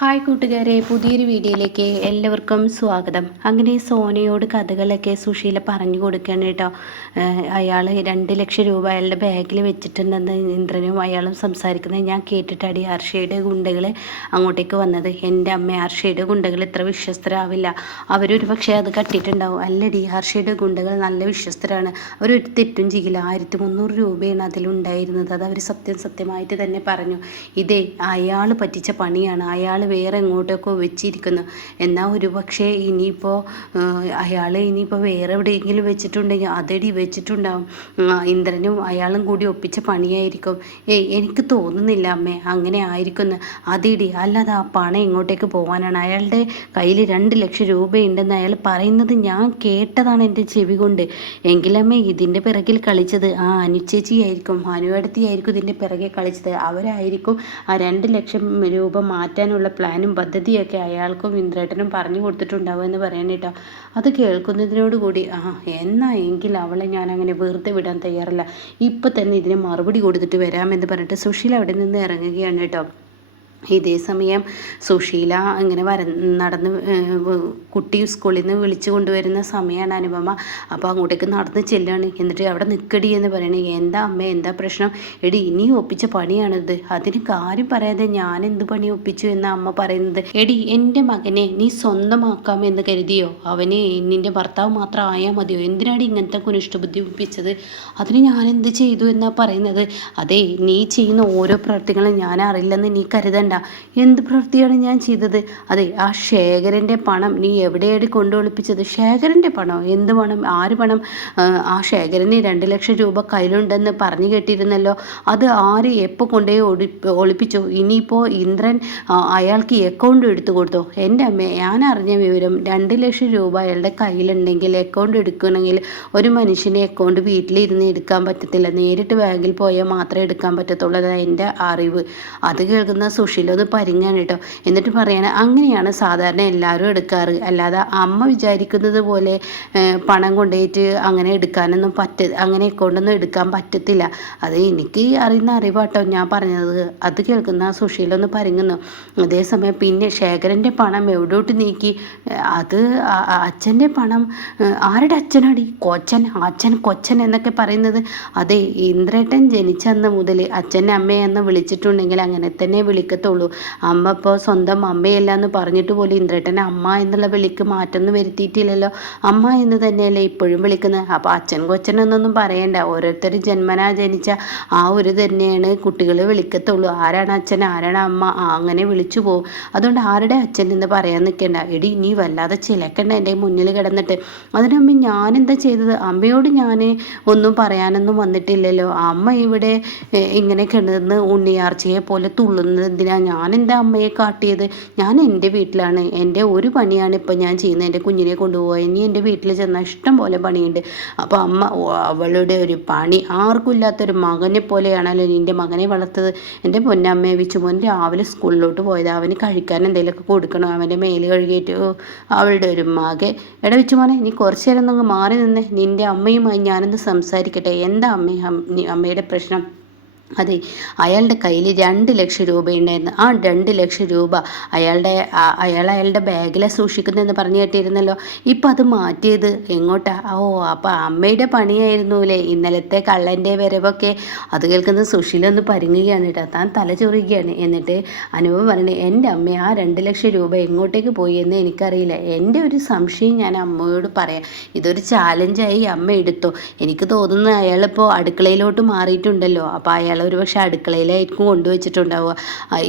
Hi കൂട്ടുകാരെ, പുതിയൊരു വീഡിയോയിലേക്ക് എല്ലാവർക്കും സ്വാഗതം. അങ്ങനെ സോനയോട് കഥകളൊക്കെ സുശീല പറഞ്ഞു കൊടുക്കുകയാണ് കേട്ടോ. അയാൾ 2 ലക്ഷം രൂപ അയാളുടെ ബാഗിൽ വെച്ചിട്ടുണ്ടെന്ന് ഇന്ദ്രനും അയാളും സംസാരിക്കുന്നത് ഞാൻ കേട്ടിട്ടാടി ഹർഷയുടെ ഗുണ്ടകൾ അങ്ങോട്ടേക്ക് വന്നത്. എൻ്റെ അമ്മ, ഹർഷയുടെ ഗുണ്ടകൾ ഇത്ര വിശ്വസ്തരാവില്ല, അവരൊരു പക്ഷേ അത് കട്ടിട്ടുണ്ടാവും. അല്ലടി, ഹർഷയുടെ ഗുണ്ടകൾ നല്ല വിശ്വസ്തരാണ്, അവരൊരു തെറ്റും ചെയ്യില്ല. 1300 രൂപയാണ് അതിലുണ്ടായിരുന്നത്, അത് അവർ സത്യമായിട്ട് തന്നെ പറഞ്ഞു. ഇതേ അയാൾ പറ്റിച്ച പണിയാണ്, അയാൾ വേറെ എങ്ങോട്ടൊക്കെ വെച്ചിരിക്കുന്നു. എന്നാൽ ഒരു പക്ഷേ ഇനിയിപ്പോൾ വേറെ എവിടെയെങ്കിലും വെച്ചിട്ടുണ്ടെങ്കിൽ അതടി വെച്ചിട്ടുണ്ടാവും. ഇന്ദ്രനും അയാളും കൂടി ഒപ്പിച്ച പണിയായിരിക്കും. എനിക്ക് തോന്നുന്നില്ല അമ്മേ അങ്ങനെ ആയിരിക്കുന്നു. അതിടി, അല്ലാതെ ആ പണം എങ്ങോട്ടേക്ക് പോകാനാണ്? അയാളുടെ കയ്യിൽ 2 ലക്ഷം രൂപയുണ്ടെന്ന് അയാൾ പറയുന്നത് ഞാൻ കേട്ടതാണ് എൻ്റെ ചെവി കൊണ്ട്. എങ്കിലമ്മേ ഇതിൻ്റെ പിറകിൽ കളിച്ചത് ആ അനുചേച്ചിയായിരിക്കും, അനുവടത്തിയായിരിക്കും ഇതിൻ്റെ പിറകെ കളിച്ചത്. അവരായിരിക്കും ആ 2 ലക്ഷം രൂപ മാറ്റാനുള്ള പ്ലാനും പദ്ധതിയൊക്കെ അയാൾക്കും ഇന്ദ്രേട്ടനും പറഞ്ഞു കൊടുത്തിട്ടുണ്ടാവും എന്ന് പറയാൻ കേട്ടോ. അത് കേൾക്കുന്നതിനോടുകൂടി എങ്കിൽ അവളെ ഞാൻ അങ്ങനെ വെറുതെ വിടാൻ തയ്യാറല്ല, ഇപ്പം തന്നെ ഇതിന് മറുപടി കൊടുത്തിട്ട് വരാമെന്ന് പറഞ്ഞിട്ട് സുശീല അവിടെ നിന്ന് ഇറങ്ങുകയാണ് കേട്ടോ. ഇതേ സമയം സുശീല ഇങ്ങനെ നടന്ന് കുട്ടി സ്കൂളിൽ നിന്ന് വിളിച്ചു കൊണ്ടുവരുന്ന സമയമാണ് അനുപമ. അപ്പോൾ അങ്ങോട്ടേക്ക് നടന്ന് ചെല്ലുകയാണ്. എന്നിട്ട് അവിടെ നിൽക്കടി എന്ന് പറയണേ. എന്താ അമ്മ, എന്താ പ്രശ്നം? എടി, നീ ഒപ്പിച്ച പണിയാണിത്, അതിന് കാര്യം പറയാതെ ഞാൻ എന്ത് പണി ഒപ്പിച്ചു എന്ന അമ്മ പറയുന്നത്. എടി, എൻ്റെ മകനെ നീ സ്വന്തമാക്കാമെന്ന് കരുതിയോ? അവനെ നിൻ്റെ ഭർത്താവ് മാത്രം ആയാൽ മതിയോ? എന്തിനാണ് ഇങ്ങനത്തെ കുനിഷ്ടബുദ്ധി ഒപ്പിച്ചത്? അതിന് ഞാൻ എന്ത് ചെയ്തു എന്നാ പറയുന്നത്? അതെ, നീ ചെയ്യുന്ന ഓരോ പ്രവൃത്തികളും ഞാൻ അറിയില്ലെന്ന് നീ കരുതണ്ട. എന്ത് പ്രവൃത്തിയാണ് ഞാൻ ചെയ്തത്? അതെ, ആ ശേഖരൻ്റെ പണം നീ എവിടെയാണ് കൊണ്ടൊളിപ്പിച്ചത്? ശേഖരൻ്റെ പണോ? എന്ത് പണം? ആര് പണം? ആ ശേഖരന് 2 ലക്ഷം രൂപ കയ്യിലുണ്ടെന്ന് പറഞ്ഞു കേട്ടിരുന്നല്ലോ. അത് ആര് എപ്പോൾ കൊണ്ടുപോയി ഒളിപ്പിച്ചു? ഇനിയിപ്പോൾ ഇന്ദ്രൻ അയാൾക്ക് അക്കൗണ്ട് എടുത്തു കൊടുത്തോ? എൻ്റെ അമ്മ, ഞാൻ അറിഞ്ഞ വിവരം 2 ലക്ഷം രൂപ അയാളുടെ കയ്യിലുണ്ടെങ്കിൽ അക്കൗണ്ട് എടുക്കണമെങ്കിൽ ഒരു മനുഷ്യനെ അക്കൗണ്ട് വീട്ടിലിരുന്ന് എടുക്കാൻ പറ്റത്തില്ല, നേരിട്ട് ബാങ്കിൽ പോയാൽ മാത്രമേ എടുക്കാൻ പറ്റത്തുള്ളൂ. അതാണ് എൻ്റെ അറിവ്. അത് കേൾക്കുന്ന സുശീലൊന്ന് പരിങ്ങാണ് കേട്ടോ. എന്നിട്ട് പറയാണ്, അങ്ങനെയാണ് സാധാരണ എല്ലാവരും എടുക്കാറ്, അല്ലാതെ അമ്മ വിചാരിക്കുന്നത് പോലെ പണം കൊണ്ടുപോയിട്ട് അങ്ങനെ എടുക്കാനൊന്നും അങ്ങനെ കൊണ്ടൊന്നും എടുക്കാൻ പറ്റത്തില്ല. അത് എനിക്ക് അറിയുന്ന അറിവാട്ടോ ഞാൻ പറഞ്ഞത്. അത് കേൾക്കുന്ന സുശീലൊന്ന് പരിങ്ങുന്നു. അതേസമയം പിന്നെ ശേഖരൻ്റെ പണം എവിടോട്ട് നീക്കി? അത് അച്ഛൻ്റെ പണം. ആരുടെ അച്ഛനാടി? കൊച്ചൻ എന്നൊക്കെ പറയുന്നത്. അതെ, ഇന്ദ്രേട്ടൻ ജനിച്ചന്ന് മുതൽ അച്ഛനെ അമ്മയെന്ന് വിളിച്ചിട്ടുണ്ടെങ്കിൽ അങ്ങനെ തന്നെ വിളിക്കത്തുള്ളൂ. അമ്മ ഇപ്പോൾ സ്വന്തം അമ്മയല്ല എന്ന് പറഞ്ഞിട്ട് പോലും ഇന്ദ്രേട്ടനെ അമ്മ എന്നുള്ള വിളിക്ക് മാറ്റമൊന്നും വരുത്തിയിട്ടില്ലല്ലോ. അമ്മ എന്ന് തന്നെയല്ലേ ഇപ്പോഴും വിളിക്കുന്നത്. അപ്പോൾ കൊച്ചനൊന്നും പറയണ്ട, ഓരോരുത്തർ ജന്മനാ ജനിച്ച ആ ഒരു തന്നെയാണ് കുട്ടികൾ വിളിക്കത്തുള്ളൂ. ആരാണ് അച്ഛൻ, ആരാണ് അമ്മ, അങ്ങനെ വിളിച്ചു പോകും. അതുകൊണ്ട് ആരുടെ അച്ഛൻ എന്ന് പറയാൻ നിൽക്കണ്ട. എടി, നീ വല്ലാതെ ചിലക്കണ്ട എൻ്റെ മുന്നിൽ കിടന്നിട്ട്. അതിനമ്മ ഞാനെന്താ ചെയ്തത്? അമ്മയോട് ഞാൻ ഒന്നും പറയാനൊന്നും വന്നിട്ടില്ലല്ലോ. അമ്മ ഇവിടെ ഇങ്ങനെ കിടന്ന് ഉണ്ണിയാർച്ചയെ പോലെ തുള്ളുന്നത് എന്തിനാ? ഞാൻ എൻ്റെ അമ്മയെ കാട്ടിയത്? ഞാൻ എൻ്റെ വീട്ടിലാണ്, എൻ്റെ ഒരു പണിയാണ് ഇപ്പം ഞാൻ ചെയ്യുന്നത്, എൻ്റെ കുഞ്ഞിനെ കൊണ്ടുപോയി. ഇനി എൻ്റെ വീട്ടിൽ ചെന്നാൽ ഇഷ്ടം പോലെ പണിയുണ്ട്. അപ്പോൾ അമ്മ അവളുടെ ഒരു പണി ആർക്കും ഇല്ലാത്തൊരു മകനെ പോലെയാണല്ലോ നിൻ്റെ മകനെ വളർത്തത്. എൻ്റെ പൊന്നമ്മയെ വിച്ചുമോൻ രാവിലെ സ്കൂളിലോട്ട് പോയത്, അവന് കഴിക്കാൻ എന്തെങ്കിലുമൊക്കെ കൊടുക്കണം, അവൻ്റെ മേല് കഴുകിയിട്ട് അവളുടെ ഒരു മകൻ. എടാ വിച്ചുമോനെ, നീ കുറച്ച് നേരം ഒന്ന് മാറി നിന്ന് നിൻ്റെ അമ്മയുമായി ഞാനൊന്ന് സംസാരിക്കട്ടെ. എന്താ അമ്മയുടെ പ്രശ്നം? അതെ, അയാളുടെ കയ്യിൽ 2 ലക്ഷം രൂപയുണ്ടായിരുന്നു. ആ 2 ലക്ഷം രൂപ അയാളുടെ ബാഗിലെ സൂക്ഷിക്കുന്നതെന്ന് പറഞ്ഞു കേട്ടിരുന്നല്ലോ. ഇപ്പം അത് മാറ്റിയത് എങ്ങോട്ടാ? അപ്പം അമ്മയുടെ പണിയായിരുന്നു അല്ലേ ഇന്നലത്തെ കള്ളൻ്റെ വരവൊക്കെ? അത് കേൾക്കുന്ന സുശീലൊന്ന് പരിങ്ങുകയാണ് കേട്ടോ. താൻ തല ചൊറിയുകയാണ്. എന്നിട്ട് അനുഭവം പറഞ്ഞു, എൻ്റെ അമ്മ ആ 2 ലക്ഷം രൂപ എങ്ങോട്ടേക്ക് പോയി എന്ന് എനിക്കറിയില്ല. എൻ്റെ ഒരു സംശയം ഞാൻ അമ്മയോട് പറയാം. ഇതൊരു ചാലഞ്ചായി അമ്മ എടുത്തോ? എനിക്ക് തോന്നുന്നു അയാളിപ്പോൾ അടുക്കളയിലോട്ട് മാറിയിട്ടുണ്ടല്ലോ. അപ്പോൾ അയാൾ ഒരു പക്ഷേ അടുക്കളയിലായിരിക്കും കൊണ്ടുവച്ചിട്ടുണ്ടാവുക.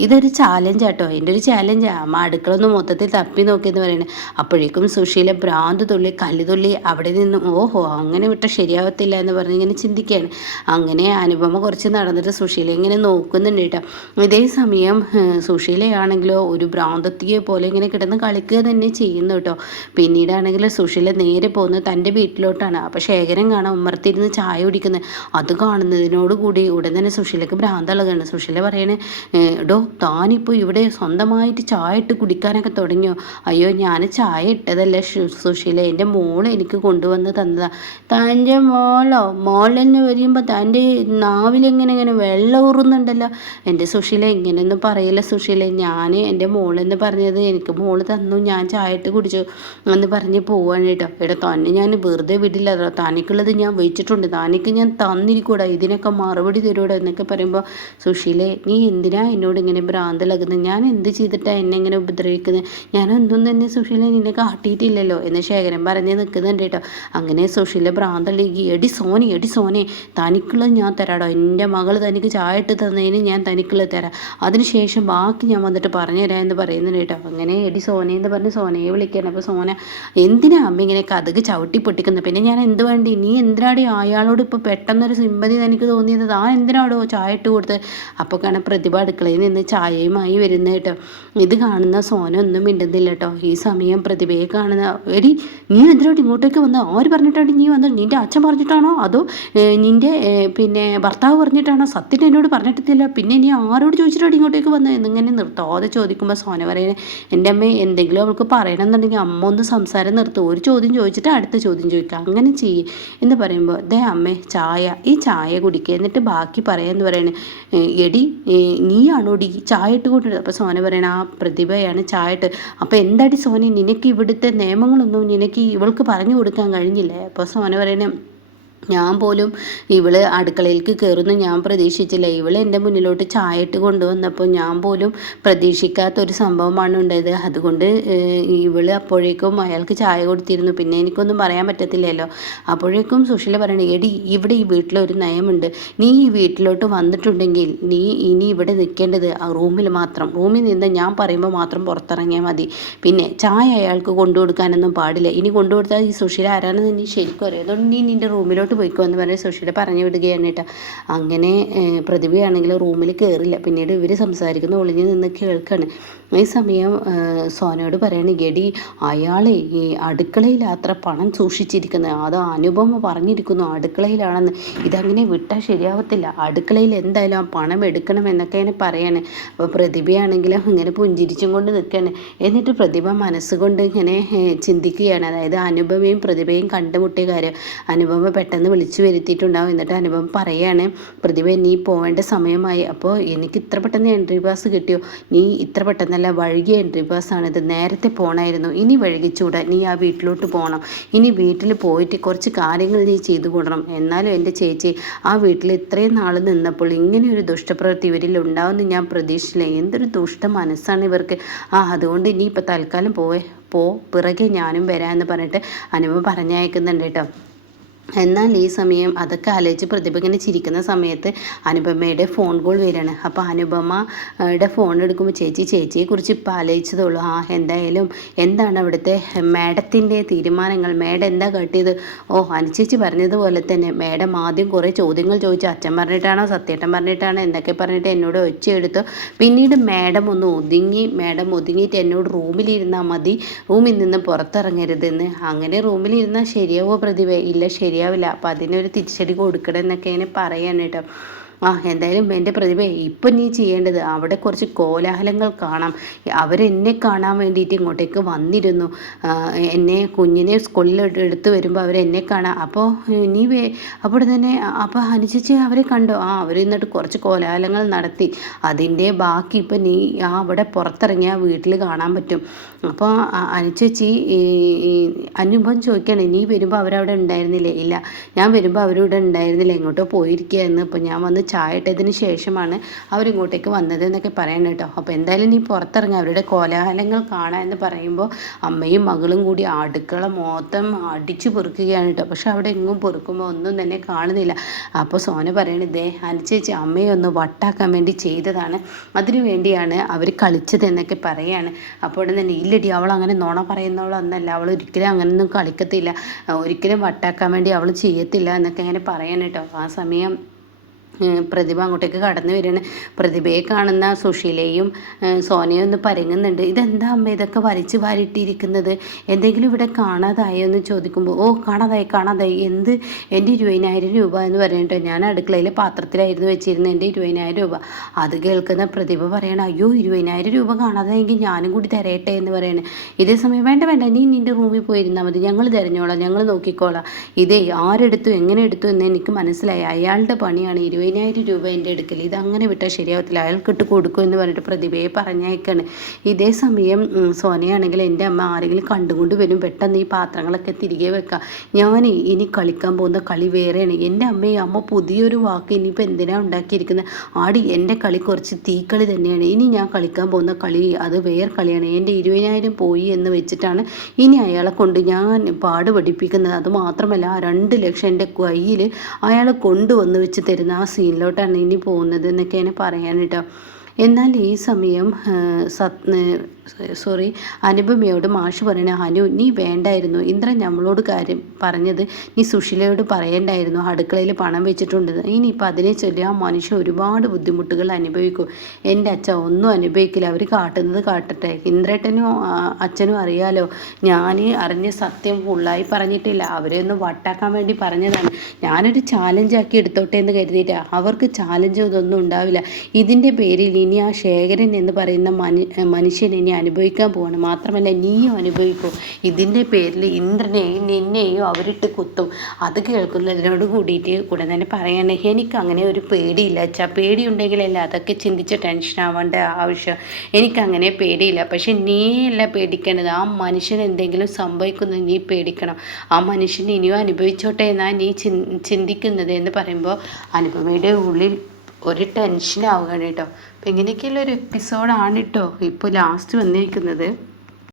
ഇതൊരു ചാലഞ്ച് ആട്ടോ, എൻ്റെ ഒരു ചാലഞ്ചാണ്. അമ്മ അടുക്കള ഒന്ന് മൊത്തത്തിൽ തപ്പി നോക്കിയെന്ന് പറയുന്നത്. അപ്പോഴേക്കും സുശീല ഭ്രാന്ത് തുള്ളി കല്ലുതുള്ളി അവിടെ നിന്നും അങ്ങനെ വിട്ട ശരിയാവത്തില്ല എന്ന് പറഞ്ഞ് ഇങ്ങനെ ചിന്തിക്കുകയാണ്. അങ്ങനെ അനുപമ കുറച്ച് നടന്നിട്ട് സുശീല ഇങ്ങനെ നോക്കുന്നുണ്ട് കേട്ടോ. ഇതേ സമയം സുശീലയാണെങ്കിലോ ഒരു ഭ്രാന്തത്തിയെ പോലെ ഇങ്ങനെ കിടന്ന് കളിക്കുക തന്നെ ചെയ്യുന്നു കേട്ടോ. പിന്നീടാണെങ്കിൽ സുശീല നേരെ പോകുന്നത് തൻ്റെ വീട്ടിലോട്ടാണ്. അപ്പോൾ ശേഖരൻ കാണാം ഉമ്മർത്തിരുന്ന് ചായ കുടിക്കുന്നത്. അത് കാണുന്നതിനോടുകൂടി ഉടൻ തന്നെ സുശീലക്ക് ഭ്രാന്തളകാണ്. സുശീല പറയണേ, ഡോ താനിപ്പോൾ ഇവിടെ സ്വന്തമായിട്ട് ചായ ഇട്ട് കുടിക്കാനൊക്കെ തുടങ്ങിയോ? അയ്യോ ഞാൻ ചായ ഇട്ടതല്ല സുശീല, എൻ്റെ മോൾ എനിക്ക് കൊണ്ടുവന്ന് തന്നതാ. തൻ്റെ മോളെന്ന് പറയുമ്പോൾ തൻ്റെ നാവിലെങ്ങനെ ഇങ്ങനെ വെള്ളം ഊറുന്നുണ്ടല്ലോ. എൻ്റെ സുശീല ഇങ്ങനെയൊന്നും പറയില്ല സുശീല, ഞാൻ എൻ്റെ മോളെന്ന് പറഞ്ഞത് എനിക്ക് മോള് തന്നു, ഞാൻ ചായ ഇട്ട് കുടിച്ചു എന്ന് പറഞ്ഞ് പോവാണ് കേട്ടോ. എടാ തന്നെ ഞാൻ വെറുതെ വിടില്ല, തനിക്കുള്ളത് ഞാൻ വെച്ചിട്ടുണ്ട്, തനിക്ക് ഞാൻ തന്നിരിക്കൂടാ, ഇതിനൊക്കെ മറുപടി തരൂടാ എന്നൊക്കെ പറയുമ്പോൾ സുശീലേ നീ എന്തിനാ എന്നോട് ഇങ്ങനെ ഭ്രാന്തലാകുന്നത്? ഞാൻ എന്ത് ചെയ്തിട്ടാണ് എന്നെ ഇങ്ങനെ ഉപദ്രവിക്കുന്നത്? ഞാനൊന്നും തന്നെ സുശീല നിന്നെ കാട്ടിയിട്ടില്ലല്ലോ എന്ന് ശേഖരൻ പറഞ്ഞ് നിൽക്കുന്നുണ്ട് കേട്ടോ. അങ്ങനെ സുശീല ഭ്രാന്തളകി, എടി സോനെ തനിക്കുള്ളത് ഞാൻ തരാടോ, എൻ്റെ മകൾ തനിക്ക് ചായ ഇട്ട് തന്നതിന് ഞാൻ തനിക്കുള്ളത് തരാം, അതിനുശേഷം ബാക്കി ഞാൻ വന്നിട്ട് പറഞ്ഞു തരാം എന്ന് പറയുന്നുണ്ട് കേട്ടോ. അങ്ങനെ എടി സോനെ എന്ന് പറഞ്ഞ് സോനയെ വിളിക്കുകയാണ്. അപ്പോൾ സോന, എന്തിനാ അമ്മ ഇങ്ങനെ കഥക് ചവിട്ടി പൊട്ടിക്കുന്നത്? പിന്നെ ഞാൻ എന്ത് വേണ്ടി, നീ എന്തിനാടി അയാളോട് ഇപ്പോൾ പെട്ടെന്നൊരു സിമ്പതി തനിക്ക് തോന്നിയത്? താൻ എന്തിനാടോ ചായ ഇട്ട് കൊടുത്ത്? അപ്പോൾ കാണാൻ പ്രതിഭ അടുക്കളയിൽ നിന്ന് ചായയുമായി വരുന്നത് കേട്ടോ. ഇത് കാണുന്ന സോന ഒന്നും മിണ്ടുന്നില്ല കേട്ടോ. ഈ സമയം പ്രതിഭയെ കാണുന്ന, എടി നീ എന്തിനായിട്ട് ഇങ്ങോട്ടേക്ക് വന്ന്? ആര് പറഞ്ഞിട്ടാണ് നീ വന്നത്? നിൻ്റെ അച്ഛൻ പറഞ്ഞിട്ടാണോ അതോ നിൻ്റെ പിന്നെ ഭർത്താവ് പറഞ്ഞിട്ടാണോ? സത്യം എന്നോട് പറഞ്ഞിട്ടില്ല, പിന്നെ നീ ആരോട് ചോദിച്ചിട്ടാണ് ഇങ്ങോട്ടേക്ക് വന്നത് എന്നിങ്ങനെ നിർത്താതെ ചോദിക്കുമ്പോൾ സോന പറയുന്നത്, എൻ്റെ അമ്മ എന്തെങ്കിലും അവൾക്ക് പറയണമെന്നുണ്ടെങ്കിൽ അമ്മ ഒന്ന് സംസാരം നിർത്തും, ഒരു ചോദ്യം ചോദിച്ചിട്ട് അടുത്ത ചോദ്യം ചോദിക്കുക, അങ്ങനെ ചെയ്യ് എന്ന് പറയുമ്പോൾ, ദേ അമ്മേ ഈ ചായ കുടിക്കുക എന്നിട്ട് ബാക്കി പറയാമെന്ന് പറയണേ. എടി നീയാണോടി ചായ ഇട്ട് കൊണ്ടിരുന്നത്? അപ്പോൾ സോന പറയണ, ആ പ്രതിഭയാണ് ചായ ഇട്ട്. അപ്പോൾ എന്താടി സോന, നിനക്ക് ഇവിടുത്തെ നിയമങ്ങളൊന്നും നിനക്ക് ഇവൾക്ക് പറഞ്ഞു കൊടുക്കാൻ കഴിഞ്ഞില്ലേ? അപ്പോൾ സോന പറയണേ, ഞാൻ പോലും ഇവള് അടുക്കളയിലേക്ക് കയറുന്നു ഞാൻ പ്രതീക്ഷിച്ചില്ല. ഇവൾ എൻ്റെ മുന്നിലോട്ട് ചായ ഇട്ട് കൊണ്ടുവന്നപ്പോൾ ഞാൻ പോലും പ്രതീക്ഷിക്കാത്തൊരു സംഭവമാണ് ഉണ്ടായത്. അതുകൊണ്ട് ഇവള് അപ്പോഴേക്കും അയാൾക്ക് ചായ കൊടുത്തിരുന്നു, പിന്നെ എനിക്കൊന്നും പറയാൻ പറ്റത്തില്ലല്ലോ. അപ്പോഴേക്കും സുശീല പറയണേ, എടി ഇവിടെ ഈ വീട്ടിലൊരു നയമുണ്ട്, നീ ഈ വീട്ടിലോട്ട് വന്നിട്ടുണ്ടെങ്കിൽ നീ ഇനി ഇവിടെ നിൽക്കേണ്ടത് റൂമിൽ മാത്രം, റൂമിൽ നിന്ന് ഞാൻ പറയുമ്പോൾ മാത്രം പുറത്തിറങ്ങിയാൽ മതി. പിന്നെ ചായ അയാൾക്ക് കൊണ്ടുകൊടുക്കാനൊന്നും പാടില്ല. ഇനി കൊണ്ടുകൊടുത്താൽ ഈ സുശീല ആരാണെന്ന് നീ ശരിക്കും അറിയാം, അതുകൊണ്ട് നീ നിൻ്റെ റൂമിലോട്ട് പോയിക്കോ എന്ന് പറഞ്ഞ് സുശീല പറഞ്ഞു വിടുകയാണ് കേട്ടോ. അങ്ങനെ പ്രതിഭയാണെങ്കിൽ റൂമിൽ കയറില്ല. പിന്നീട് ഇവർ സംസാരിക്കുന്ന ഒളിഞ്ഞ് നിന്ന് കേൾക്കാണ്. ഈ സമയം സോനയോട് പറയണ, ഗഡി അയാളെ ഈ അടുക്കളയിൽ അത്ര പണം സൂക്ഷിച്ചിരിക്കുന്നത്, അത് അനുപമ പറഞ്ഞിരിക്കുന്നു അടുക്കളയിലാണെന്ന്, ഇതങ്ങനെ വിട്ടാൽ ശരിയാവത്തില്ല, അടുക്കളയിൽ എന്തായാലും ആ പണം എടുക്കണം എന്നൊക്കെ ഇങ്ങനെ പറയാണ്. അപ്പോൾ പ്രതിഭയാണെങ്കിലും ഇങ്ങനെ പുഞ്ചിരിച്ചും കൊണ്ട് നിൽക്കുകയാണ്. എന്നിട്ട് പ്രതിഭ മനസ്സുകൊണ്ട് ഇങ്ങനെ ചിന്തിക്കുകയാണ്, അതായത് അനുപമയും പ്രതിഭയും കണ്ടുമുട്ടിയ കാര്യം അനുപമ പെട്ടെന്ന് വിളിച്ചു വരുത്തിയിട്ടുണ്ടാവും. എന്നിട്ട് അനുപമ പറയാണ്, പ്രതിഭ നീ പോവേണ്ട സമയമായി, അപ്പോൾ എനിക്ക് ഇത്ര പെട്ടെന്ന് എൻട്രി പാസ് കിട്ടിയോ? നീ ഇത്ര പെട്ടെന്നല്ല, വഴുകിയ എൻട്രി പാസ്സാണിത്, നേരത്തെ പോകണമായിരുന്നു, ഇനി വഴുകിച്ചൂടാ, നീ ആ വീട്ടിലോട്ട് പോകണം, ഇനി വീട്ടിൽ പോയിട്ട് കുറച്ച് കാര്യങ്ങൾ നീ ചെയ്തു കൊടുക്കണം. എന്നാലും എൻ്റെ ചേച്ചി ആ വീട്ടിൽ ഇത്രയും നാൾ നിന്നപ്പോൾ ഇങ്ങനെ ഒരു ദുഷ്ടപ്രവൃത്തി ഇവരിൽ ഉണ്ടാവുമെന്ന് ഞാൻ പ്രതീക്ഷിച്ചില്ല, എന്തൊരു ദുഷ്ട മനസ്സാണ് ഇവർക്ക്. അതുകൊണ്ട് ഇനി ഇപ്പോൾ തൽക്കാലം പിറകെ ഞാനും വരാമെന്ന് പറഞ്ഞിട്ട് അനുപമ പറഞ്ഞയക്കുന്നുണ്ട് കേട്ടോ. എന്നാൽ ഈ സമയം അതൊക്കെ ആലോചിച്ച് പ്രതിഭ ഇങ്ങനെ ചിരിക്കുന്ന സമയത്ത് അനുപമയുടെ ഫോൺ കോൾ വരികയാണ്. അപ്പോൾ അനുപമയുടെ ഫോൺ എടുക്കുമ്പോൾ, ചേച്ചിയെക്കുറിച്ച് ഇപ്പോൾ ആലോചിച്ചതുള്ളൂ, എന്തായാലും എന്താണ് അവിടുത്തെ മാഡത്തിൻ്റെ തീരുമാനങ്ങൾ, മാഡം എന്താ കാട്ടിയത്? അനുചേച്ചി പറഞ്ഞതുപോലെ തന്നെ മാഡം ആദ്യം കുറേ ചോദ്യങ്ങൾ ചോദിച്ചു, അച്ഛൻ പറഞ്ഞിട്ടാണോ സത്യേട്ടൻ പറഞ്ഞിട്ടാണോ എന്നൊക്കെ പറഞ്ഞിട്ട് എന്നോട് ഒച്ചയെടുത്തു. പിന്നീട് മാഡം ഒതുങ്ങിയിട്ട് എന്നോട് റൂമിലിരുന്നാൽ മതി, റൂമിൽ നിന്ന് പുറത്തിറങ്ങരുതെന്ന്. അങ്ങനെ റൂമിലിരുന്നാൽ ശരിയാവോ പ്രതിഭ? ഇല്ല ശരിയാവില്ല, അപ്പം അതിനൊരു തിരിച്ചടി കൊടുക്കണം എന്നൊക്കെ ഇങ്ങനെ പറയാൻ കേട്ടോ. എന്തായാലും എൻ്റെ പ്രതിഭ ഇപ്പം നീ ചെയ്യേണ്ടത്, അവിടെ കുറച്ച് കോലാഹലങ്ങൾ കാണാം, അവരെന്നെ കാണാൻ വേണ്ടിയിട്ട് ഇങ്ങോട്ടേക്ക് വന്നിരുന്നു, എന്നെ കുഞ്ഞിനെ സ്കൂളിൽ എടുത്ത് വരുമ്പോൾ അവരെന്നെ കാണാം. അപ്പോൾ നീ അപ്പോൾ തന്നെ അപ്പോൾ അനുചേച്ചി അവരെ കണ്ടോ? അവർ എന്നിട്ട് കുറച്ച് കോലാഹലങ്ങൾ നടത്തി, അതിൻ്റെ ബാക്കി ഇപ്പം നീ അവിടെ പുറത്തിറങ്ങിയാൽ വീട്ടിൽ കാണാൻ പറ്റും. അപ്പോൾ അനുചേച്ചി അനുഭവം ചോദിക്കുകയാണ്, നീ വരുമ്പോൾ അവരവിടെ ഉണ്ടായിരുന്നില്ലേ? ഇല്ല, ഞാൻ വരുമ്പോൾ അവരിവിടെ ഉണ്ടായിരുന്നില്ല, എങ്ങോട്ടോ പോയിരിക്കുകയായിരുന്നു, അപ്പോൾ ഞാൻ വന്ന് ചായ ഇട്ടതിന് ശേഷമാണ് അവരിങ്ങോട്ടേക്ക് വന്നത് എന്നൊക്കെ പറയണം കേട്ടോ. അപ്പോൾ എന്തായാലും നീ പുറത്തിറങ്ങി അവരുടെ കോലാഹലങ്ങൾ കാണാൻ എന്ന് പറയുമ്പോൾ അമ്മയും മകളും കൂടി അടുക്കള മൊത്തം അടിച്ചു പെറുക്കുകയാണ് കേട്ടോ. പക്ഷെ അവിടെ എങ്ങും പെറുക്കുമ്പോൾ ഒന്നും തന്നെ കാണുന്നില്ല. അപ്പോൾ സോന പറയണത്, അനുചേച്ചി അമ്മയെ ഒന്ന് വട്ടാക്കാൻ വേണ്ടി ചെയ്തതാണ്, അതിനു വേണ്ടിയാണ് അവർ കളിച്ചത് എന്നൊക്കെ പറയാണ്. അപ്പോൾ തന്നെ ഇല്ലടി, അവൾ അങ്ങനെ നുണ പറയുന്നവളൊന്നല്ല, അവൾ ഒരിക്കലും അങ്ങനെയൊന്നും കളിക്കത്തില്ല, ഒരിക്കലും വട്ടാക്കാൻ വേണ്ടി അവൾ ചെയ്യത്തില്ല എന്നൊക്കെ അങ്ങനെ പറയാൻ കേട്ടോ. ആ സമയം പ്രതിഭ അങ്ങോട്ടേക്ക് കടന്നു വരികയാണ്. പ്രതിഭയെ കാണുന്ന സുശീലയും സോനയും ഒന്ന് പരങ്ങുന്നുണ്ട്. ഇതെന്താ അമ്മ ഇതൊക്കെ വലിച്ചു വാരിയിട്ടിരിക്കുന്നത്, എന്തെങ്കിലും ഇവിടെ കാണാതായോ എന്ന് ചോദിക്കുമ്പോൾ, ഓ കാണാതായി എന്ത്, എൻ്റെ 20,000 രൂപ എന്ന് പറഞ്ഞിട്ട്, ഞാൻ അടുക്കളയിലെ പാത്രത്തിലായിരുന്നു വെച്ചിരുന്നത് എൻ്റെ 20,000 രൂപ. അത് കേൾക്കുന്ന പ്രതിഭ പറയണം, അയ്യോ 20,000 രൂപ കാണാതായെങ്കിൽ ഞാനും കൂടി തരട്ടെ എന്ന് പറയണേ. ഇതേ സമയം വേണ്ട നീ നിൻ്റെ റൂമിൽ പോയിരുന്നാൽ മതി, ഞങ്ങൾ തിരഞ്ഞോളാം, ഞങ്ങൾ നോക്കിക്കോളാം. ഇതേ ആരെടുത്തു എങ്ങനെ എടുത്തു എന്ന് എനിക്ക് മനസ്സിലായി, അയാളുടെ പണിയാണ് 20,000 രൂപ എൻ്റെ എടുക്കൽ, ഇതങ്ങനെ വിട്ടാൽ ശരിയാവത്തില്ല, അയാൾക്കിട്ട് കൊടുക്കും എന്ന് പറഞ്ഞിട്ട് പ്രതിഭയെ പറഞ്ഞയക്കാണ്. ഇതേ സമയം സോനയാണെങ്കിൽ, എൻ്റെ അമ്മ ആരെങ്കിലും കണ്ടുകൊണ്ട് വരും, പെട്ടെന്ന് ഈ പാത്രങ്ങളൊക്കെ തിരികെ വെക്കാം, ഞാൻ ഇനി കളിക്കാൻ പോകുന്ന കളി വേറെയാണ്. എൻ്റെ അമ്മ പുതിയൊരു വാക്ക് ഇനിയിപ്പോൾ എന്തിനാണ് ഉണ്ടാക്കിയിരിക്കുന്നത്, ആടി എൻ്റെ കളി കുറച്ച് തീക്കളി തന്നെയാണ്, ഇനി ഞാൻ കളിക്കാൻ പോകുന്ന കളി അത് വേറെ കളിയാണ്, എൻ്റെ 20,000 പോയി എന്ന് വെച്ചിട്ടാണ് ഇനി അയാളെ കൊണ്ട് ഞാൻ പാട് പഠിപ്പിക്കുന്നത്. അതുമാത്രമല്ല 2 ലക്ഷം എൻ്റെ കയ്യിൽ അയാൾ കൊണ്ടുവന്ന് വെച്ച് തരുന്ന ആ സീനിലോട്ടാണ് ഇനി പോകുന്നത് എന്നൊക്കെയാണ് പറയാൻ കേട്ടോ. എന്നാൽ ഈ സമയം അനുപമയോട് മാഷ് പറയണ, അനു നീ വേണ്ടായിരുന്നു, ഇന്ദ്രൻ നമ്മളോട് കാര്യം പറഞ്ഞത് നീ സുശീലയോട് പറയണ്ടായിരുന്നു, അടുക്കളയിൽ പണം വെച്ചിട്ടുണ്ട്, ഇനിയിപ്പോൾ അതിനെ ചൊല്ലി ആ മനുഷ്യൻ ഒരുപാട് ബുദ്ധിമുട്ടുകൾ അനുഭവിക്കും. എൻ്റെ അച്ഛൻ ഒന്നും അനുഭവിക്കില്ല, അവർ കാട്ടുന്നത് കാട്ടട്ടെ, ഇന്ദ്രേട്ടനും അച്ഛനും അറിയാലോ, ഞാൻ അറിഞ്ഞ സത്യം ഫുള്ളായി പറഞ്ഞിട്ടില്ല, അവരെ ഒന്ന് വട്ടാക്കാൻ വേണ്ടി പറഞ്ഞതാണ്, ഞാനൊരു ചാലഞ്ചാക്കി എടുത്തോട്ടെ എന്ന് കരുതിയിട്ട്, അവർക്ക് ചാലഞ്ച് ഇതൊന്നും ഉണ്ടാവില്ല, ഇതിൻ്റെ പേരിൽ ഇനി ആ ശേഖരൻ എന്ന് പറയുന്ന മനുഷ്യൻ ഇനി അനുഭവിക്കാൻ പോവാണ്, മാത്രമല്ല നീയും അനുഭവിക്കും, ഇതിൻ്റെ പേരിൽ ഇന്ദ്രനെയും നിന്നെയും അവരിട്ട് കുത്തും. അത് കേൾക്കുന്നതിനോട് കൂടിയിട്ട് ഉടൻ തന്നെ പറയണേ, എനിക്കങ്ങനെ ഒരു പേടിയില്ല അച്ഛാ, പേടിയുണ്ടെങ്കിലല്ല അതൊക്കെ ചിന്തിച്ച് ടെൻഷൻ ആവേണ്ട ആവശ്യം, എനിക്കങ്ങനെ പേടിയില്ല, പക്ഷെ നീയല്ല പേടിക്കേണ്ടത്, ആ മനുഷ്യന് എന്തെങ്കിലും സംഭവിക്കുന്നത് നീ പേടിക്കണം, ആ മനുഷ്യൻ ഇനിയും അനുഭവിച്ചോട്ടെ എന്നാണ് നീ ചിന്തിക്കുന്നത് എന്ന് പറയുമ്പോൾ അനുപമയുടെ ഉള്ളിൽ ഒരു ടെൻഷൻ ആവുകയാണ് കേട്ടോ. അപ്പം ഇങ്ങനെയൊക്കെയുള്ളൊരു എപ്പിസോഡാണ് കേട്ടോ ഇപ്പോൾ ലാസ്റ്റ് വന്നിരിക്കുന്നത്.